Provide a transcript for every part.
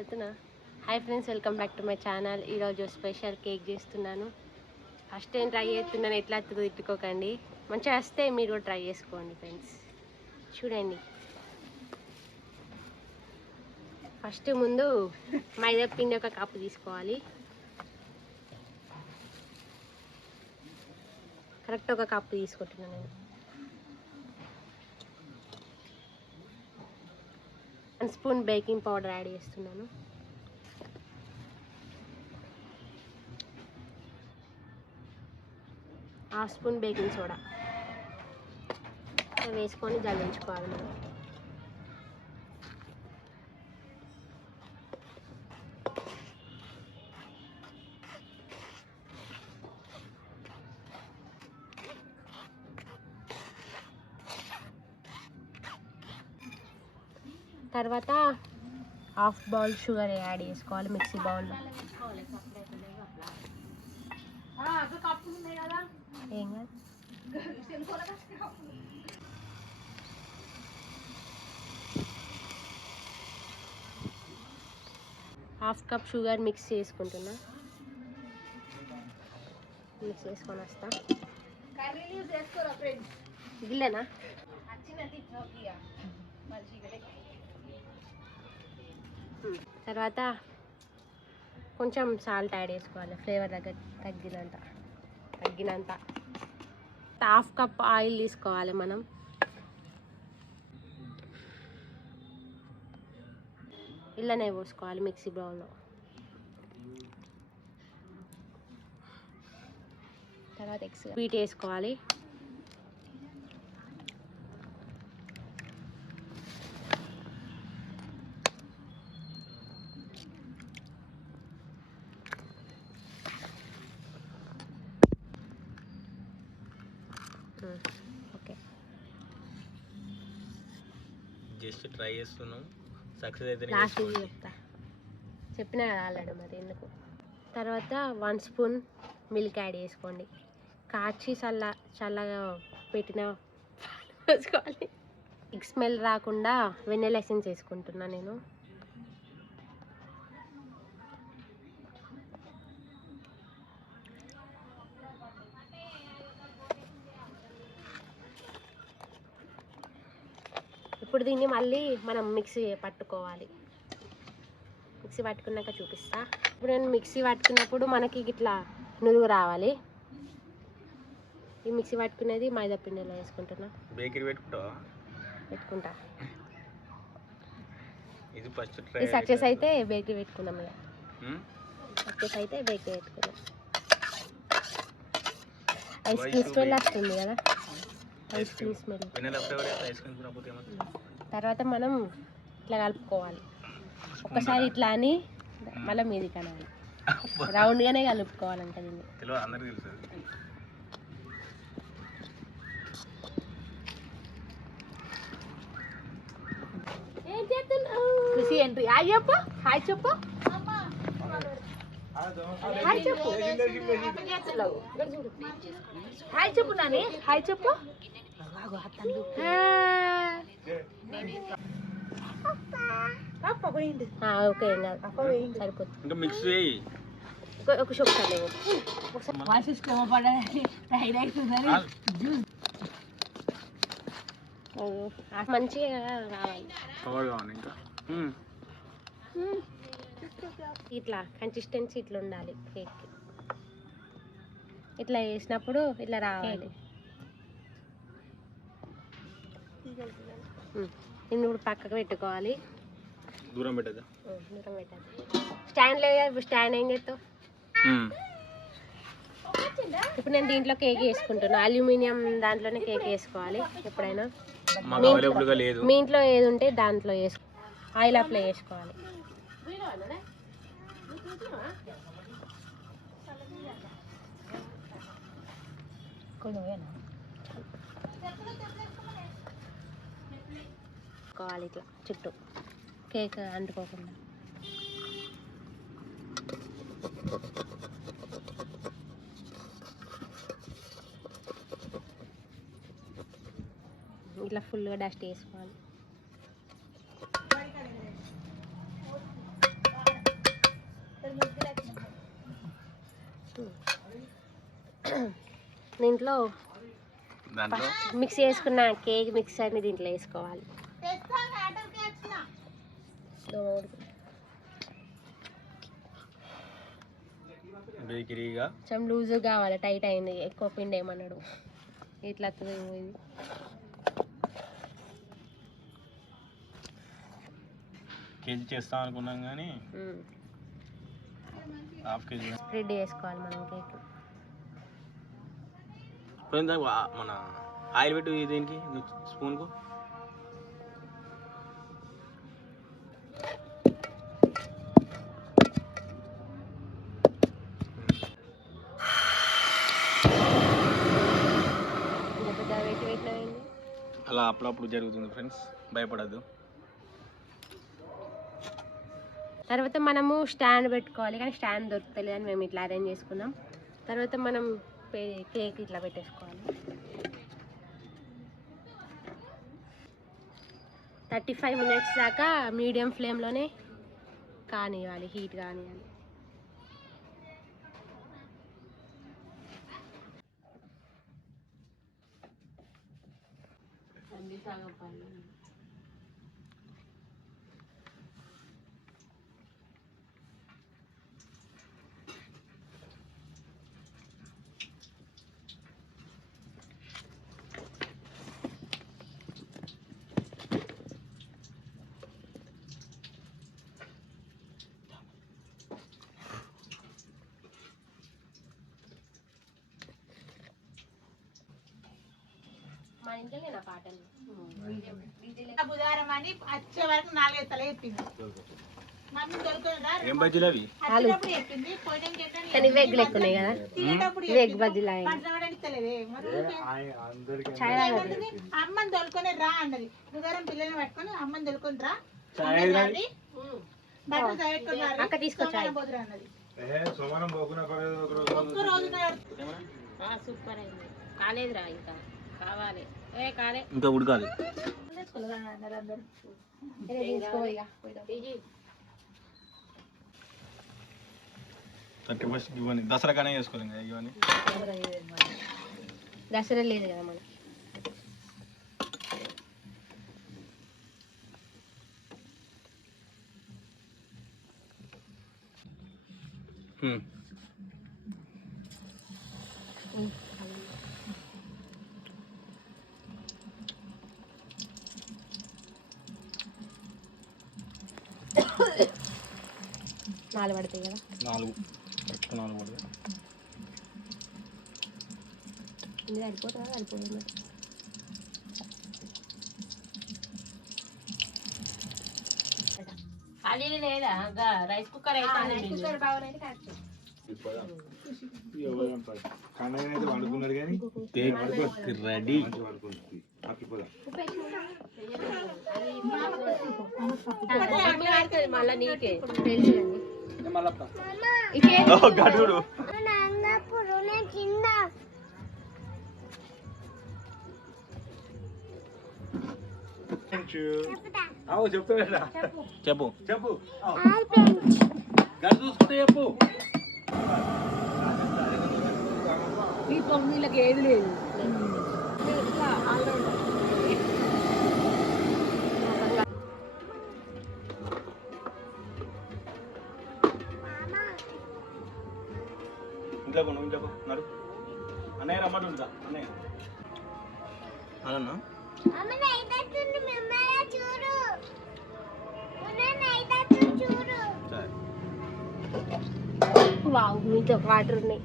చెప్తున్నా. Hi friends, welcome back to my channel. ఈరోజు special cake చేస్తున్నాను. ఫస్ట్ టైం ట్రై చేస్తున్నాను, ఎట్లా వస్తుందో తిట్టుకోకండి. మంచిగా వస్తే మీరు కూడా ట్రై చేసుకోండి ఫ్రెండ్స్. చూడండి, ఫస్ట్ ముందు మైదా పిండి ఒక కప్పు తీసుకోవాలి. కరెక్ట్ ఒక కప్పు తీసుకుంటున్నాను నేను. 1 స్పూన్ బేకింగ్ పౌడర్ యాడ్ చేస్తున్నాను. హాఫ్ స్పూన్ బేకింగ్ సోడా వేసుకొని జల్లించుకోవాలి మనం. తర్వాత హాఫ్ బౌల్ షుగర్ యాడ్ చేసుకోవాలి మిక్సీ బౌల్లో. ఏం కాదు, హాఫ్ కప్ షుగర్ మిక్స్ చేసుకుంటున్నా. మిక్స్ చేసుకొని వస్తా. గిల్లనా తర్వాత కొంచెం సాల్ట్ యాడ్ చేసుకోవాలి, ఫ్లేవర్ తగ్గినంత. హాఫ్ కప్ ఆయిల్ తీసుకోవాలి మనం. ఇలానే పోసుకోవాలి మిక్సీ బౌల్లో. తర్వాత స్వీట్ వేసుకోవాలి. ఓకే, జస్ట్ ట్రై చేస్తున్నాం, సక్సెస్ అయితే లాస్ట్ చెప్తా, చెప్పినా కదా ఆల్రెడీ, మరి ఎందుకు. తర్వాత 1 స్పూన్ మిల్క్ యాడ్ చేసుకోండి. కాచి చల్లగా పెట్టిన వేసుకోవాలి. స్మెల్ రాకుండా వెన్నెల ఎసెన్స్ వేసుకుంటున్నా నేను. ఇప్పుడు దీన్ని మళ్ళీ మనం మిక్సీ పట్టుకోవాలి. మిక్సీ పట్టుకున్నాక చూపిస్తా. ఇప్పుడు నేను మిక్సీ పట్టుకున్నప్పుడు మనకి ఇట్లా నురుగు రావాలి. ఈ మిక్సీ పట్టుకునేది మైదా పిండిలో వేసుకుంటున్నా. బేకరీ పెట్టుకుంటా. ఇది సక్సెస్ అయితే బేకరీ పెట్టుకున్నాం. సక్సెస్ అయితే బేకరీ పెట్టుకున్నాం. ఐస్ క్రీమ్ స్మెల్ వస్తుంది కదా, ఐస్ క్రీమ్ స్మెల్. తర్వాత మనం ఇట్లా కలుపుకోవాలి. ఒకసారి ఇట్లా అని మళ్ళీ మీది కనాలి, రౌండ్గానే కలుపుకోవాలంట దీన్ని. కృషి ఎంట్రీ. హాయ్ చెప్పు, హాయ్ చెప్పు, హాయ్ చెప్పు, హాయ్ చెప్పు నాని, హాయ్ చెప్పు. ఓకే, ఏం కాదు, సరిపోతుంది. మిక్స్ చేయి. ఒక షొక్క లేవు. మంచిగా రావాలి. ఇట్లా కన్సిస్టెన్సీ ఇట్లా ఉండాలి కేక్. ఇట్లా వేసినప్పుడు ఇట్లా రావాలి. దీన్ని ఇప్పుడు పక్కకు పెట్టుకోవాలి. దూరం పెట్టాలి. స్టాండ్ లేదు, స్టాండ్ ఏం చేస్తావు. ఇప్పుడు నేను దీంట్లో కేక్ వేసుకుంటున్నా. అల్యూమినియం దాంట్లోనే కేక్ వేసుకోవాలి ఎప్పుడైనా. మీ ఇంట్లో ఏది ఉంటే దాంట్లో వేసుకో. ఆయిల్ అప్లై చేసుకోవాలి. ఇట్లా చుట్టూ కేక్ అంటుకోకుండా. ఇట్లా ఫుల్గా డస్ట్ వేసుకోవాలి. దీంట్లో దాంట్లో మిక్స్ చేసుకున్న కేక్ మిక్సర్ని దీంట్లో వేసుకోవాలి. బేకరీగా కొంచెం లూజ్ కావాలి, టైట్ అయింది, ఎక్కువ పిండి ఏమన్నాడు. ఇట్లా వస్తుంది ఇది. కేజీ చేస్తాం అనుకున్నాం కానీ హాఫ్ కేజీ స్ప్రెడ్ చేసుకోవాలి మనం కేక్. మన ఆయిల్ పెట్టు దీనికి స్పూన్కు. అలా అప్పుడప్పుడు జరుగుతుంది ఫ్రెండ్స్, భయపడద్దు. తర్వాత మనము స్టాండ్ పెట్టుకోవాలి, కానీ స్టాండ్ దొరుకుతలేదు అని మేము ఇట్లా అరేంజ్ చేసుకున్నాం. తర్వాత మనం కేక్ ఇట్లా పెట్టేసుకోవాలి. 35 minutes దాకా మీడియం ఫ్లేమ్లోనే కానివ్వాలి, హీట్ కానివ్వాలి. మా ఇంట్లో నా పాటలు బుధవారం అని వచ్చే వరకు 4-5 తల చెప్పింది. మమ్మీ దొరకదా ఏం బజ్జీలు అవి? అప్పుడు చెప్పింది, పోయినాక కానీ ఇవి ఎగ్ లెక్క ఉన్నాయి కదా, తినేటప్పుడు ఇవి ఎగ్ బజ్జీలు అయ్యాయి. అమ్మని దొరుకుని రా అన్నది. బుధవారం పిల్లల్ని పట్టుకొని అమ్మని దొరుకుని రా, బట్టలు చదువుకొని అక్క తీసుకొచ్చాయి. పోదురా అన్నది. ఒక్క రోజు సూపర్ అయింది. కాలేదురా, ఇంకా కావాలి. కాలే ఇంకా ఉడకాలి. ఇవన్నీ దసరా కానీ చేసుకోవాలి ఇవన్నీ. దసరా లేదు కదా మనం. నాలుగు పడతాయి కదా, 4 పడతాయి. ఇది అయిపోతుందా? అయిపోతుంది. ఖాళీ లేదా రైస్ కుక్కర్ అయితే రెడీ. మళ్ళీ నీకే గడుడు చెప్పు చెప్పు గడు చూసుకుంటే చెప్పు. వీళ్ళకి ఏది లేదు. ఇంట్లో నడు అన్నయ్య రమ్మడు ఉంటా. అన్నయ్య అన్న వావ్, మీతో వాటర్ ఉన్నాయి.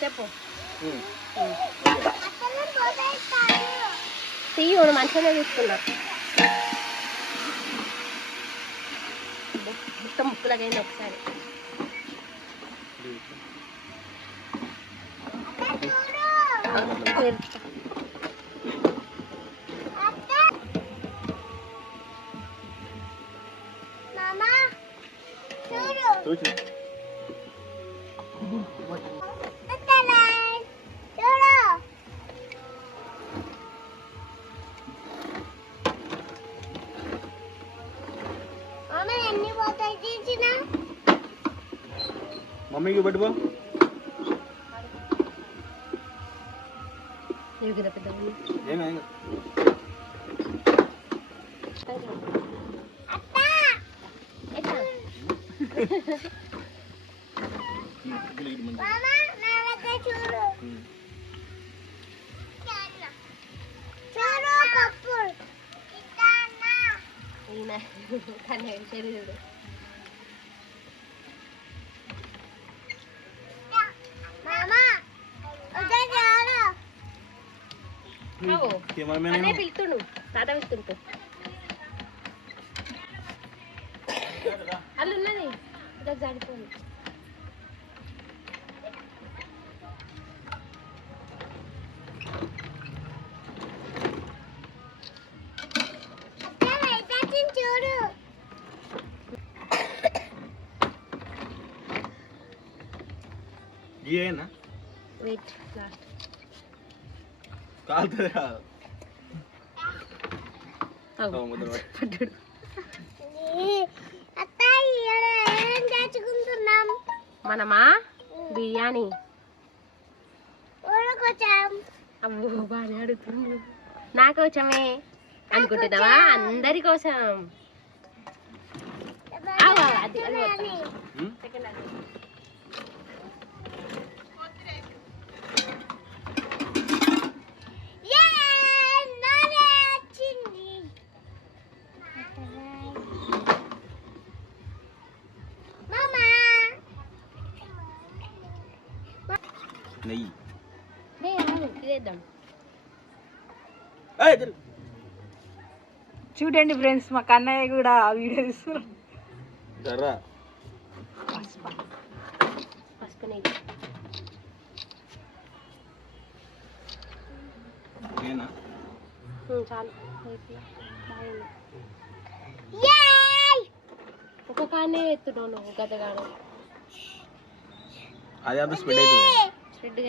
చెప్పు తీయడు, మంచిగానే తీసుకున్నా. మొత్తం ముక్కులకైంది ఒకసారి. మమ్మీకి పట్టుకో. ఏమేం చూడు అనే పిలుతుండు తాత పిలుతుంటు అల్లు ఉన్నది ఇదో జాడిపోయింది. ఏనా వెయిట్ లాస్ట్ కాలుతుంది మనమా బిర్యానీ అమ్మో బాగా అడుగుతుంది. నా కోసమే అనుకుంటున్నావా? అందరి కోసం. నెయ్యి తినేద్దాం. చూడండి ఫ్రెండ్స్, మా కన్నయ్య కూడా వీడియో తీస్తున్నారు. పసుపు నెయ్యి చాలు. ఒక్కొక్క ఎత్తున్నావు నువ్వు గతగాడు. అది అంత స్ప్రెడ్ అవుతుంది. స్ప్రెడ్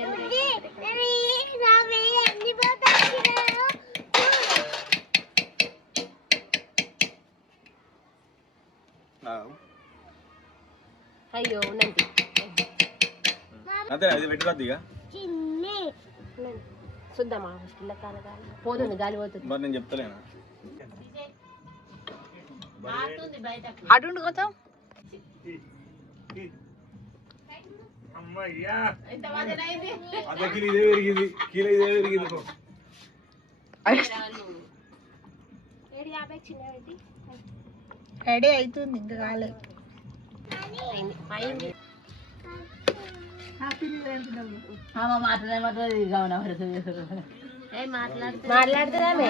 అయ్యో ఉండండి. అంతే అది పెట్టుకోద్దు ఇక. చూద్దామా పోతుంది గాలి పోతుంది. మరి నేను చెప్తలేనా అటుండు కొంచెం. రెడీ అవుతుంది, ఇంకా కాలేదు. మాట్లాడుతుందామే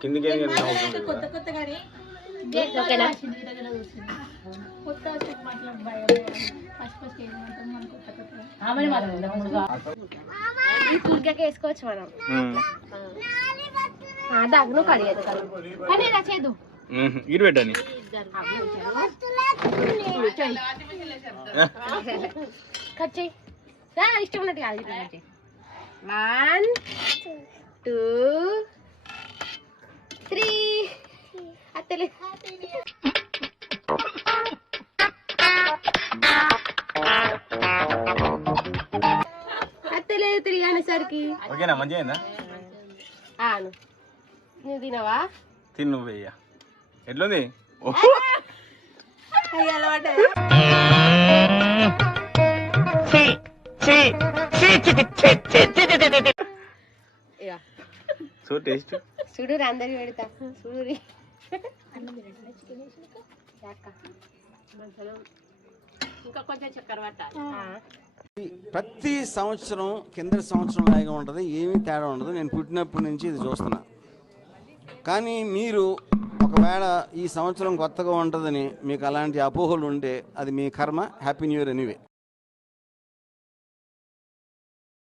కిందికి వేసుకోవచ్చు మనం. దగ్గర కడిగేది కానీ ఇలా చేయదు. ఇటు పెట్టని కట్ చేయి. ఇష్టం ఉన్నట్టు కాదు. 1 2 3 అత్తలే. అత్తలేదు 3 అనేసరికి. ఓకేనా? మంచిగా అయిందా? నువ్వు తినవా? తిను నువ్వు వెయ్య. ఎట్లుంది? సో టేస్ట్ చూడు అందరికి పెడతా. చూడు ఇంకా కొంచెం చక్కెర పట్టాలి. ప్రతి సంవత్సరం కింద సంవత్సరం లాగా ఉంటుంది, ఏమీ తేడా ఉండదు. నేను పుట్టినప్పటి నుంచి ఇది చూస్తున్నా. కానీ మీరు ఒకవేళ ఈ సంవత్సరం కొత్తగా ఉంటుందని మీకు అలాంటి అపోహలు ఉంటే అది మీ కర్మ. Happy new year anyway.